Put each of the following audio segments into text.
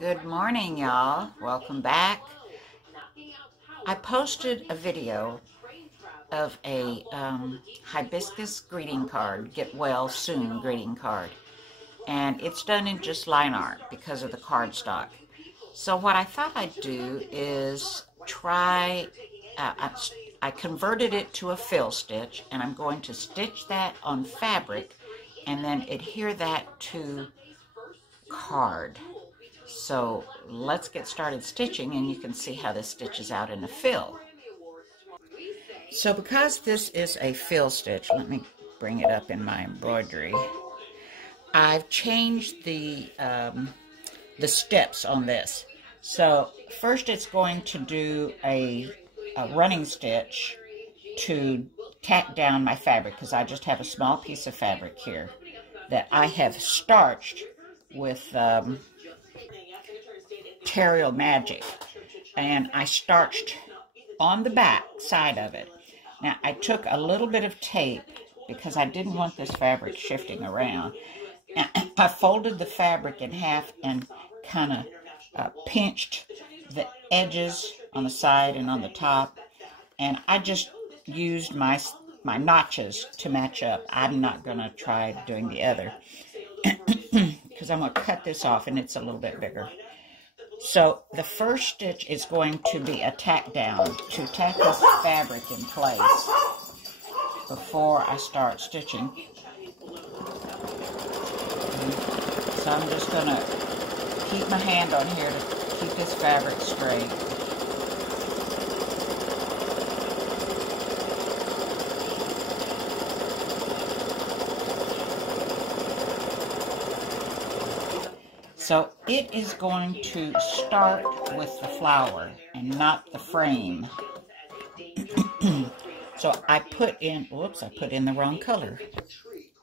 Good morning, y'all. Welcome back. I posted a video of a hibiscus greeting card, get well soon greeting card. And it's done in just line art because of the cardstock. So what I thought I'd do is try, I converted it to a fill stitch, and I'm going to stitch that on fabric and then adhere that to card. So let's get started stitching, and you can see how this stitches out in a fill. So because this is a fill stitch, let me bring it up in my embroidery. I've changed the steps on this. So first it's going to do a running stitch to tack down my fabric, because I just have a small piece of fabric here that I have starched with Terrial Magic, and I starched on the back side of it. Now I took a little bit of tape because I didn't want this fabric shifting around, and I folded the fabric in half and kind of pinched the edges on the side and on the top, and I just used my notches to match up. I'm not going to try doing the other because I'm going to cut this off and it's a little bit bigger. So the first stitch is going to be a tack down to tack this fabric in place before I start stitching. So I'm just going to keep my hand on here to keep this fabric straight. So it is going to start with the flower and not the frame. So I put in, whoops, I put in the wrong color.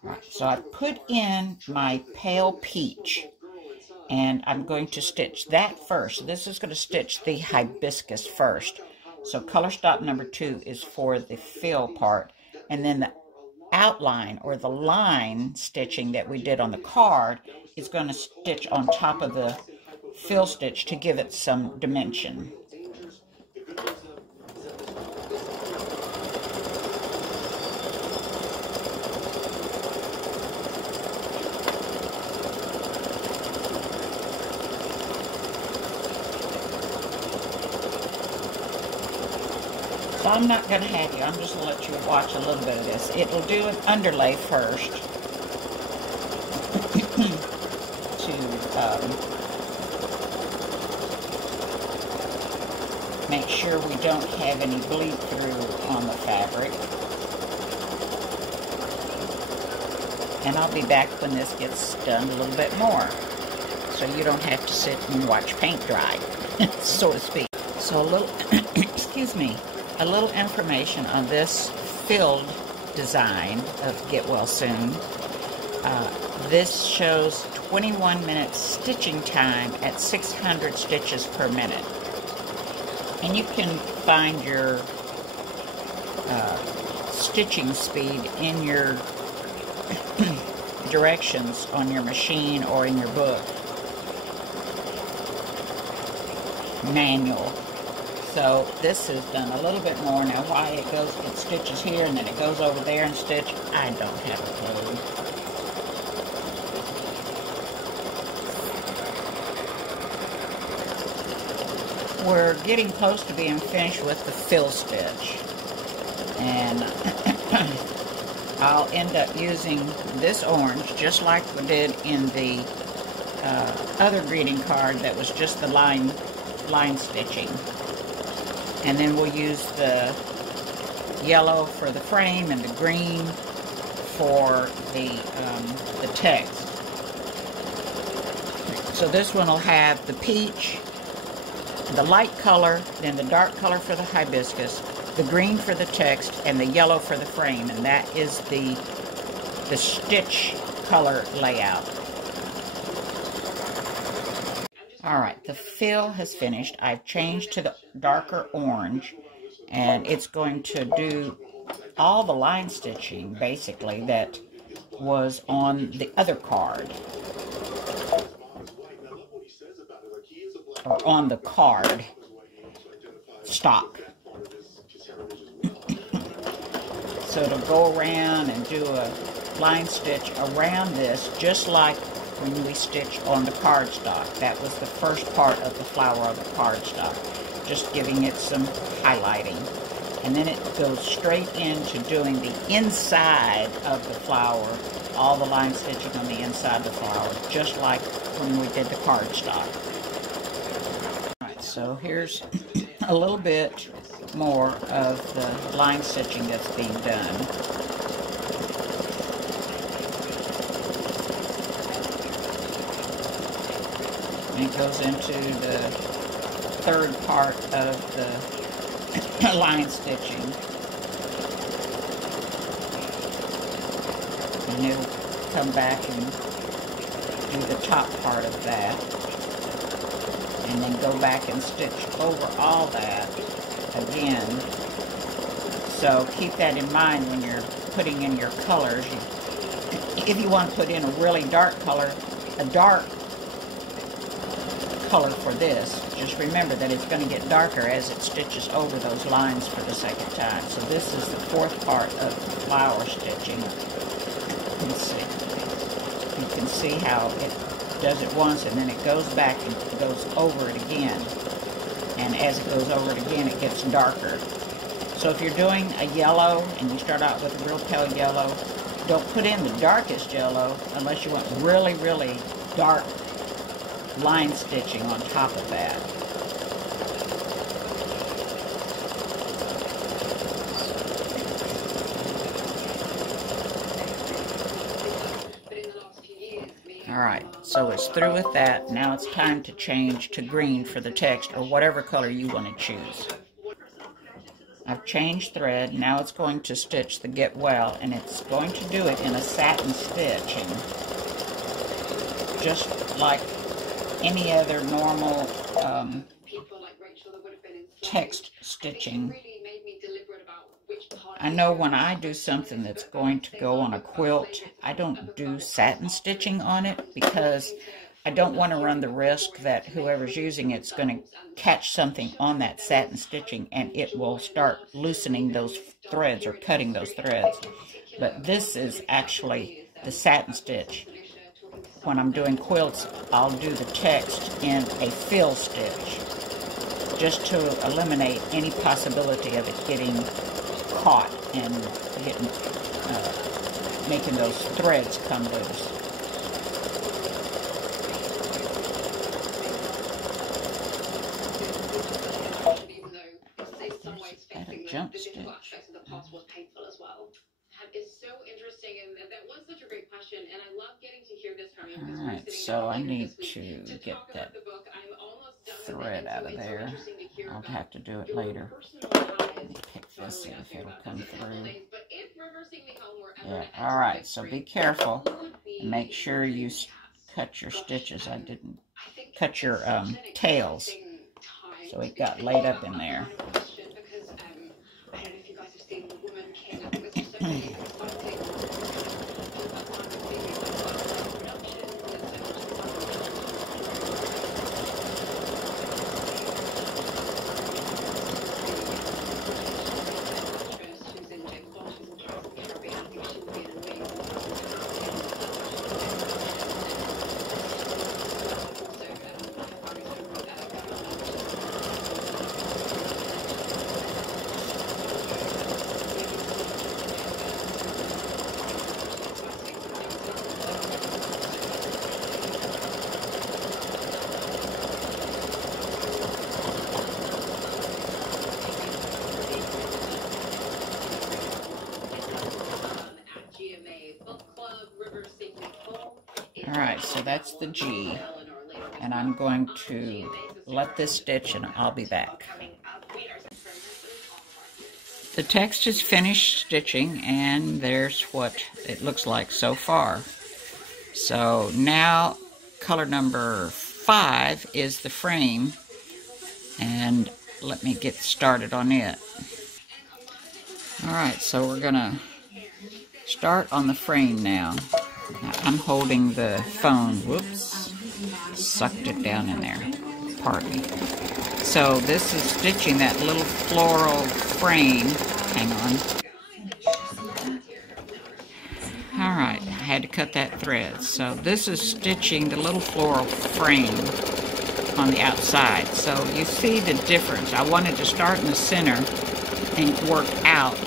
Right, so I put in my pale peach, and I'm going to stitch that first. This is going to stitch the hibiscus first. So color stop number 2 is for the fill part, and then the outline or the line stitching that we did on the card is going to stitch on top of the fill stitch to give it some dimension. So I'm not going to have you, I'm just going to let you watch a little bit of this. It will do an underlay first to make sure we don't have any bleed through on the fabric. And I'll be back when this gets done a little bit more, so you don't have to sit and watch paint dry, so to speak. So a little, excuse me, a little information on this filled design of Get Well Soon. This shows 21 minutes stitching time at 600 stitches per minute. And you can find your stitching speed in your directions on your machine or in your book manual. So this is done a little bit more. Now why it stitches here and then it goes over there and stitch, I don't have a clue. We're getting close to being finished with the fill stitch, and I'll end up using this orange just like we did in the other greeting card that was just the line stitching. And then we'll use the yellow for the frame and the green for the text. So this one will have the peach, the light color, then the dark color for the hibiscus, the green for the text, and the yellow for the frame. And that is the stitch color layout. Alright, the fill has finished. I've changed to the darker orange, and it's going to do all the line stitching, basically, that was on the other card. or on the card stock. So it'll go around and do a line stitch around this, just like when we stitch on the cardstock. That was the first part of the flower of the cardstock, just giving it some highlighting. And then it goes straight into doing the inside of the flower, all the line stitching on the inside of the flower, just like when we did the cardstock. Alright, so here's a little bit more of the line stitching that's being done. And it goes into the third part of the line stitching. And it'll come back and do the top part of that. And then go back and stitch over all that again. So keep that in mind when you're putting in your colors. If you want to put in a really dark color, a dark color for this, just remember that it's going to get darker as it stitches over those lines for the second time. So this is the fourth part of the flower stitching. You can see how it does it once and then it goes back and goes over it again. And as it goes over it again, it gets darker. So if you're doing a yellow and you start out with a real pale yellow, don't put in the darkest yellow unless you want really, really dark line stitching on top of that. Alright, so it's through with that. Now it's time to change to green for the text, or whatever color you want to choose. I've changed thread. Now it's going to stitch the Get Well, and it's going to do it in a satin stitch, and just like any other normal text stitching. I know when I do something that's going to go on a quilt, I don't do satin stitching on it because I don't want to run the risk that whoever's using it's going to catch something on that satin stitching and it will start loosening those threads or cutting those threads. But this is actually the satin stitch. When I'm doing quilts, I'll do the text in a fill stitch just to eliminate any possibility of it getting caught and getting, making those threads come loose. Add a jump stitch. Is so interesting, and that was such a great question, and I love getting to hear this from you. Alright, so I need to get that thread out of there. I'll have to do it later. Pick this, see if it'll come through. Yeah, alright, so be careful and make sure you cut your stitches. I didn't cut your tails, so it got laid up in there. Alright, so that's the G, and I'm going to let this stitch and I'll be back. The text is finished stitching, and there's what it looks like so far. So now color number 5 is the frame, and let me get started on it. Alright, so we're going to start on the frame now. I'm holding the phone. Whoops. Sucked it down in there. pardon me. So this is stitching that little floral frame. Hang on. Alright, I had to cut that thread. So this is stitching the little floral frame on the outside. So you see the difference. I wanted to start in the center and work out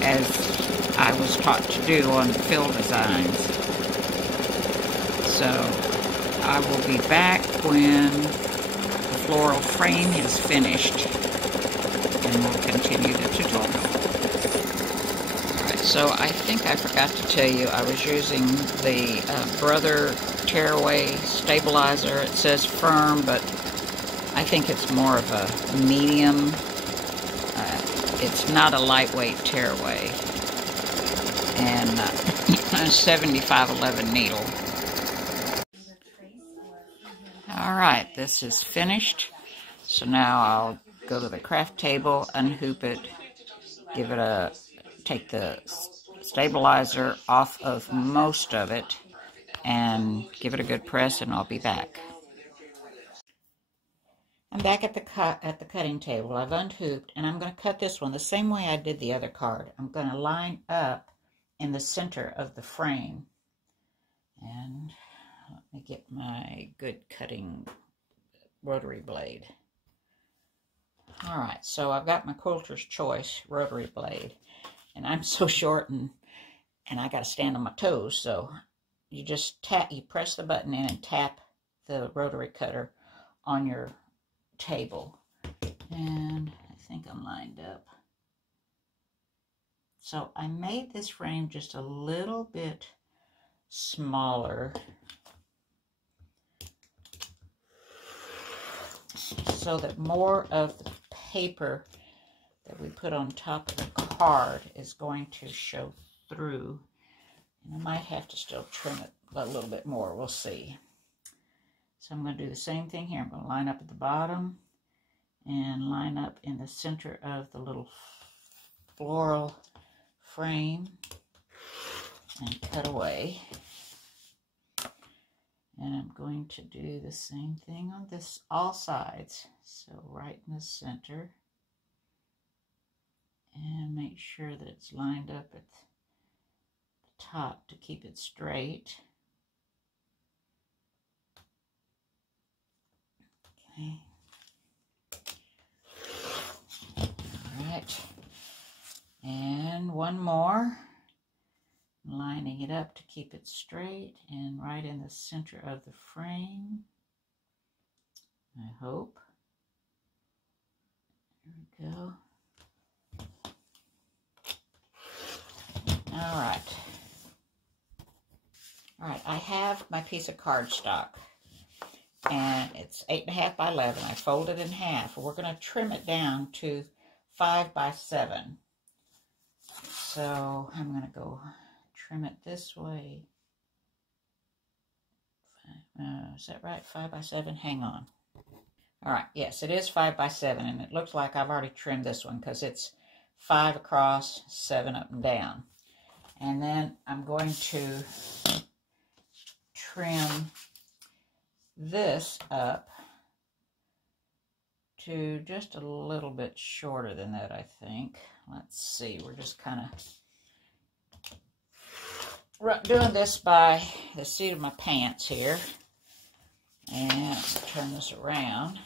as I was taught to do on fill designs. So I will be back when the floral frame is finished and we'll continue the tutorial. Alright, so I think I forgot to tell you I was using the Brother Tearaway stabilizer. It says firm, but I think it's more of a medium. It's not a lightweight tearaway. And a 7511 needle. Alright, this is finished. So now I'll go to the craft table, unhoop it, take the stabilizer off of most of it, and give it a good press, and I'll be back. I'm back at the cutting table. I've unhooped, and I'm going to cut this one the same way I did the other card. I'm going to line up in the center of the frame. And let me get my good cutting rotary blade. Alright, so I've got my Quilter's Choice rotary blade. And I'm so short and I got to stand on my toes, so you just you press the button in and tap the rotary cutter on your table. And I think I'm lined up. So I made this frame just a little bit smaller so that more of the paper that we put on top of the card is going to show through. And I might have to still trim it a little bit more. We'll see. So I'm going to do the same thing here. I'm going to line up at the bottom and line up in the center of the little floral frame and cut away. And I'm going to do the same thing on all sides. So right in the center. And make sure that it's lined up at the top to keep it straight. Okay. Alright. And one more. Lining it up to keep it straight and right in the center of the frame. I hope. There we go. Alright. Alright, I have my piece of cardstock. And it's 8.5 by 11. I fold it in half. We're going to trim it down to 5 by 7. So I'm going to go trim it this way. Is that right? 5 by 7? Hang on. All right. Yes, it is 5 by 7, and it looks like I've already trimmed this one because it's 5 across, 7 up and down. And then I'm going to trim this up to just a little bit shorter than that, I think. Let's see. We're just kind of doing this by the seat of my pants here. And let's turn this around.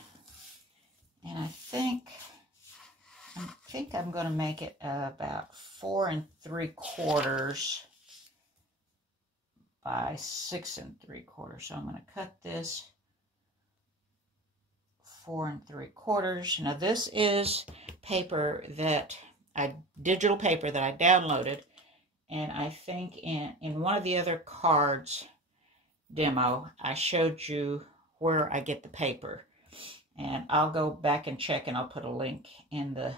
And I think I'm going to make it about 4 3/4 by 6 3/4. So I'm going to cut this 4 3/4. Now this is paper that digital paper that I downloaded, and I think in one of the other cards demo I showed you where I get the paper, and I'll go back and check, and I'll put a link in the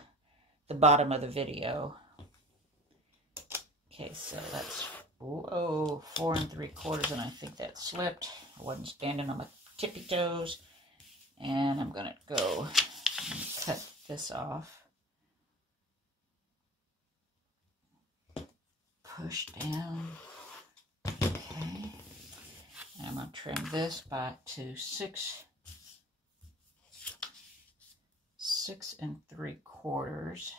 bottom of the video. Okay, so that's 4 3/4, and I think that slipped. I wasn't standing on my tippy toes. And I'm going to go and cut this off. Push down. Okay. And I'm going to trim this to 6 6 3/4,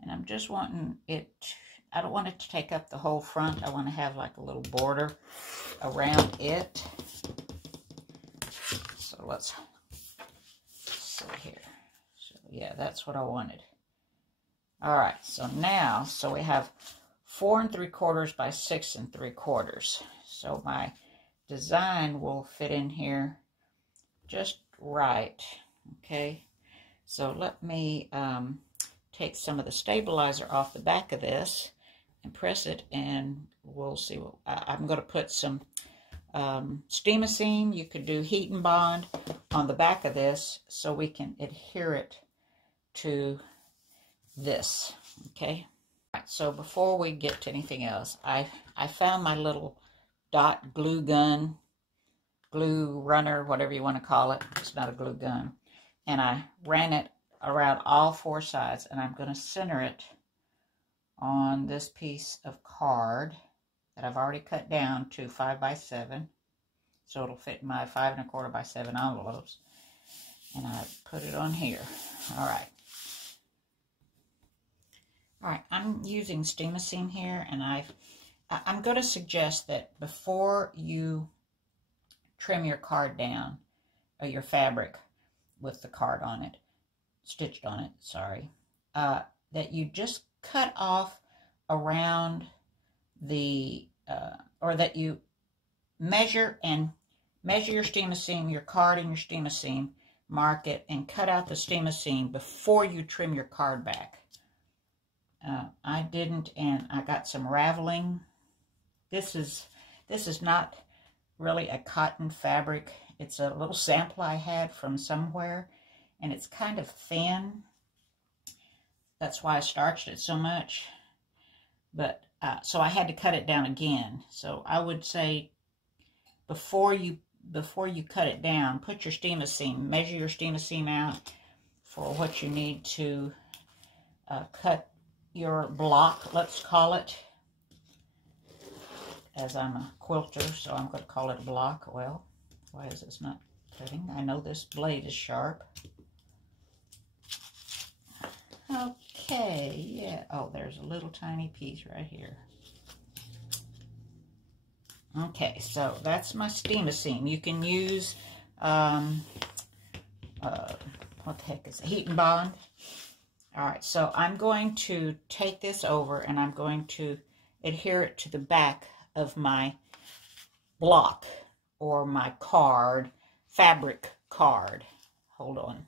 and I'm just wanting it, I don't want it to take up the whole front. I want to have like a little border around it. So let's see here. So yeah, that's what I wanted. All right, so now, so we have 4 3/4 by 6 3/4. So my design will fit in here just right. Okay, so let me take some of the stabilizer off the back of this and press it, and we'll see what I'm going to put some steam-a-seam. You could do heat and bond on the back of this so we can adhere it to this. Okay, all right, so before we get to anything else, I found my little dot glue gun, glue runner, whatever you want to call it. It's not a glue gun. And I ran it around all 4 sides, and I'm going to center it on this piece of card that I've already cut down to 5 by 7. So it'll fit in my 5 1/4 by 7 envelopes. And I put it on here. All right. All right, I'm using steam-a-seam here, and I'm going to suggest that before you trim your card down, or your fabric with the card on it, stitched on it, sorry, that you just cut off around the, or that you measure your steam-a-seam, your card and your steam-a-seam, mark it, and cut out the steam-a-seam before you trim your card back. I didn't, and I got some raveling. This is not really a cotton fabric. It's a little sample I had from somewhere, and it's kind of thin. That's why I starched it so much. But so I had to cut it down again. So I would say before you cut it down, put your steam-a-seam, measure your steam-a-seam out for what you need to cut your block, let's call it, as I'm a quilter, so I'm going to call it a block. Well, why is this not cutting? I know this blade is sharp. Okay, yeah. Oh, there's a little tiny piece right here. Okay, so that's my steam-a-seam. You can use, what the heck is it? Heat and bond. All right, so I'm going to take this over, and I'm going to adhere it to the back of my block, or my card, fabric card. Hold on.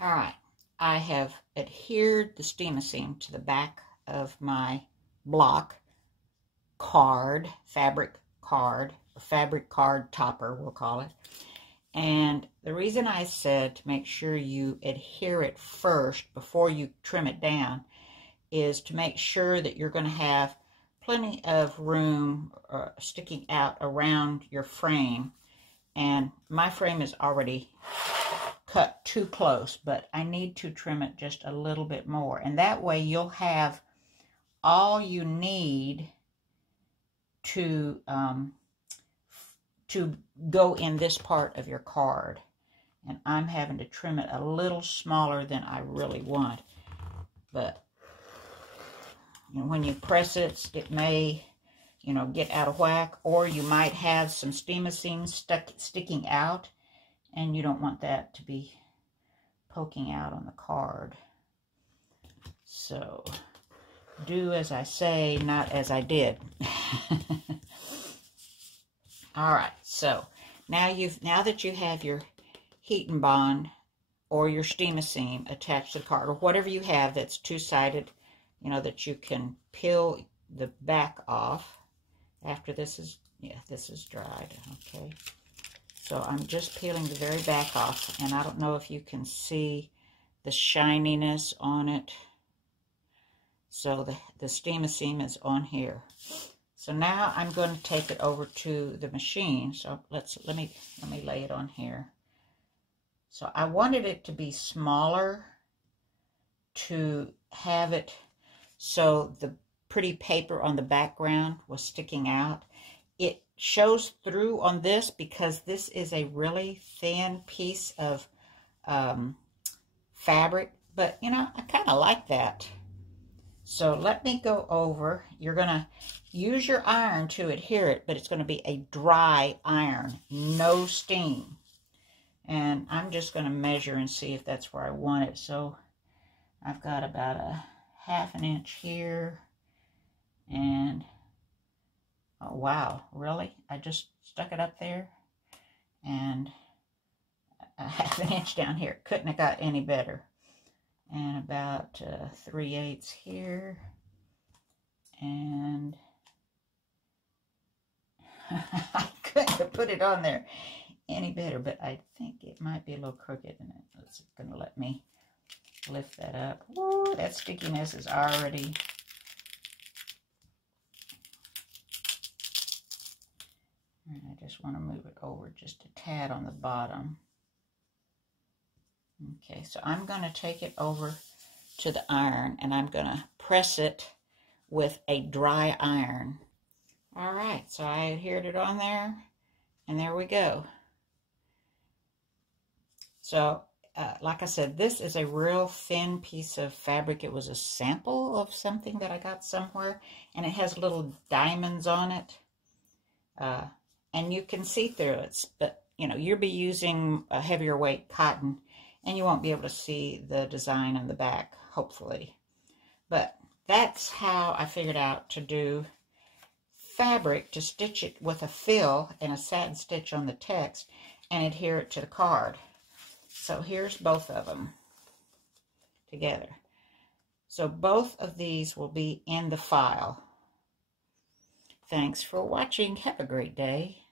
All right, I have adhered the steam-a-seam to the back of my block card, fabric card, or fabric card topper, we'll call it. And the reason I said to make sure you adhere it first before you trim it down is to make sure that you're going to have plenty of room sticking out around your frame. And my frame is already cut too close, but I need to trim it just a little bit more. And that way you'll have all you need to go in this part of your card. And I'm having to trim it a little smaller than I really want. But you know, when you press it, it may, you know, get out of whack, or you might have some steam-a-seam sticking out, and you don't want that to be poking out on the card. So do as I say, not as I did. All right, so now that you have your heat and bond or your steam-a-seam attached to the card, or whatever you have that's two-sided, you know, that you can peel the back off after this is, yeah, this is dried, okay. So I'm just peeling the very back off, and I don't know if you can see the shininess on it. So the steam-a-seam is on here. So now I'm going to take it over to the machine. So let me lay it on here. So I wanted it to be smaller to have it so the pretty paper on the background was sticking out. It shows through on this because this is a really thin piece of fabric, but you know, I kind of like that. So let me go over. You're going to use your iron to adhere it, but it's going to be a dry iron, no steam. And I'm just going to measure and see if that's where I want it. So I've got about a 1/2 inch here. And, oh wow, really? I just stuck it up there. And a 1/2 inch down here. Couldn't have got any better. And about 3/8 here. And I couldn't have put it on there any better, but I think it might be a little crooked, and it's going to let me lift that up. Woo, that stickiness is already... And I just want to move it over just a tad on the bottom. Okay, so I'm going to take it over to the iron, and I'm going to press it with a dry iron. All right, so I adhered it on there, and there we go. So, like I said, this is a real thin piece of fabric. It was a sample of something that I got somewhere, and it has little diamonds on it. And you can see through it, but, you know, you'll be using a heavier weight cotton, and you won't be able to see the design on the back, hopefully. But that's how I figured out to do fabric, to stitch it with a fill and a satin stitch on the text and adhere it to the card. So here's both of them together. So both of these will be in the file. Thanks for watching. Have a great day.